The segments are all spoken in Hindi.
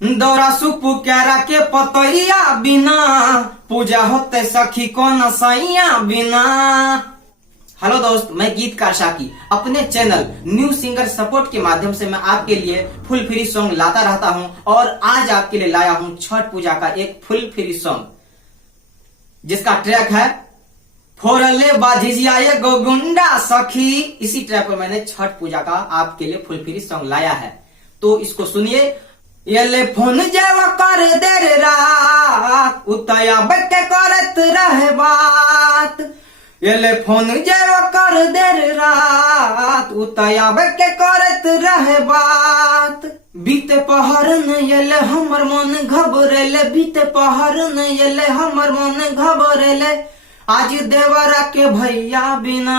दौरा सुपु क्यारा के पतैया बिना पूजा होते सखी को नसैया बिना। हेलो दोस्त, मैं गीतकार शाकी अपने चैनल न्यू सिंगर सपोर्ट के माध्यम से मैं आपके लिए फुल फ्री सॉन्ग लाता रहता हूं और आज आपके लिए लाया हूं छठ पूजा का एक फुल फ्री सॉन्ग जिसका ट्रैक है फोरले बाझिया ये गोगुंडा सखी। इसी ट्रैक पर मैंने छठ पूजा का आपके लिए फुल फ्री सॉन्ग लाया है, तो इसको सुनिए। ये फोन जेवा कर देर रात उतया बके करत रहे बात। ये फोन जेवा कर देर रात उतया बके करत रहे बात। बीते पहर न येले हमर मन घबरेले, बीते पहर न येले हमर मन घबरेले। आज देवरा के भैया बिना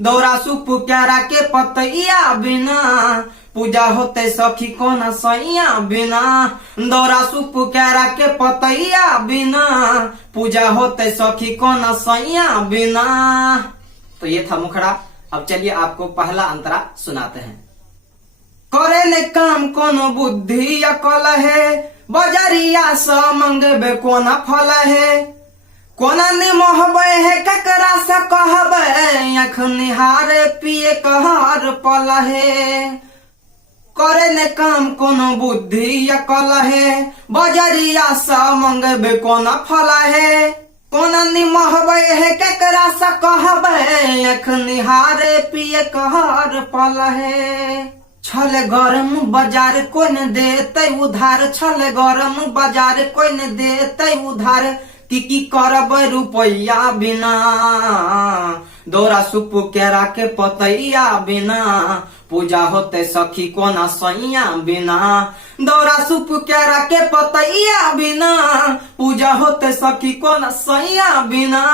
दौरा सुपु क्यारा के पतैया बिना पूजा होते सखी को नसैया बिना। दौरा सुपु क्यारा के पतैया बिना पूजा होते सखी को नसैया बिना। तो ये था मुखड़ा। अब चलिए आपको पहला अंतरा सुनाते हैं। करे ने काम कोनो बुद्धि अकल है, बजरिया स मंगबे कोना फल है। कोना निमोहबे है ककरा से कहबे, अख निहारे पिए कहर पल है। करे ने काम कोनो बुद्धि अकल है, बजरिया सा मंगबे कोना फल है। कोना निमोहबे है ककरा से कहबे, अख निहारे पिए कहर पल है। छल गरम बाजार कोई न देते उधार, छल गरम बाजार कोई न देते उधार। की करब रुपैया बिना दौरा सुपु क्यारा के पतैया बिना पूजा होते सखी को नसैया बिना। दौरा सुपु क्यारा के पतैया बिना पूजा होते सखी को नसैया बिना।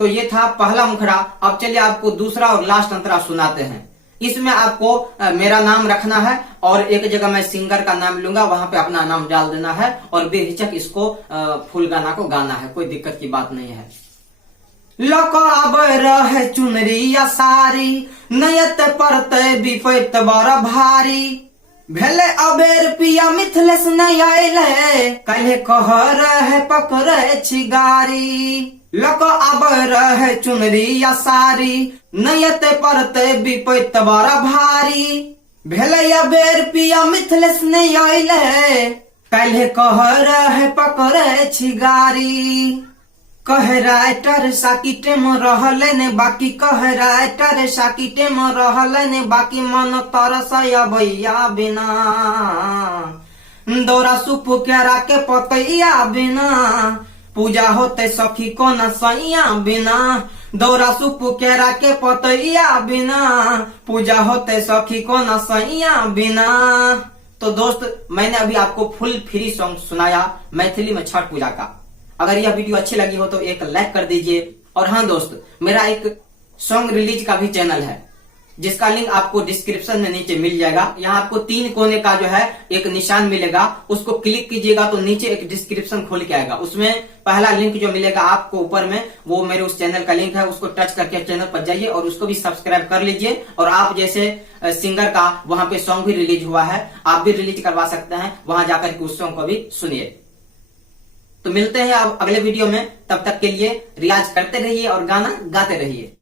तो ये था पहला मुखड़ा। अब चलिए आपको दूसरा और लास्ट अंतरा सुनाते हैं। इसमें आपको मेरा नाम रखना है और एक जगह मैं सिंगर का नाम लूंगा, वहां पे अपना नाम डाल देना है और बेहिचक इसको फुल गाना को गाना है, कोई दिक्कत की बात नहीं है। लक अब रहे चुनरी या सारी नयत परते विपैत बड़ भारी। भेले अबेर पिया मिथिलेश नहीं आइले, कहे कह रहे पकड़े छिगारी। लक अब रहे चुनरी या सारी नयत परते विपैत बड़ भारी। भेले अबेर पिया मिथिलेश नहीं आइले, कहे कह रहे पकड़े छिगारी। कह राइटर साकिटे में रहले ने बाकी, कह राइटर साकिटे में रहले ने बाकी। मन तरसया भैया बिना दौरा सुपु क्यारा के पतैया बिना पूजा होते सखी को नसैया बिना। दौरा सुपु क्यारा के पतैया बिना पूजा होते सखी को नसैया बिना। तो दोस्त, मैंने अभी आपको फुल फ्री सॉन्ग सुनाया मैथिली में छठ पूजा का। अगर यह वीडियो अच्छी लगी हो तो एक लाइक कर दीजिए। और हाँ दोस्त, मेरा एक सॉन्ग रिलीज का भी चैनल है जिसका लिंक आपको डिस्क्रिप्शन में नीचे मिल जाएगा। यहाँ आपको 3 कोने का जो है एक निशान मिलेगा, उसको क्लिक कीजिएगा तो नीचे एक डिस्क्रिप्शन खोल के आएगा। उसमें पहला लिंक जो मिलेगा आपको ऊपर में, वो मेरे उस चैनल का लिंक है। उसको टच करके चैनल पर जाइए और उसको भी सब्सक्राइब कर लीजिए। और आप जैसे सिंगर का वहां पे सॉन्ग भी रिलीज हुआ है, आप भी रिलीज करवा सकते हैं, वहां जाकर के उस सॉन्ग को भी सुनिए। तो मिलते हैं अब अगले वीडियो में, तब तक के लिए रियाज करते रहिए और गाना गाते रहिए।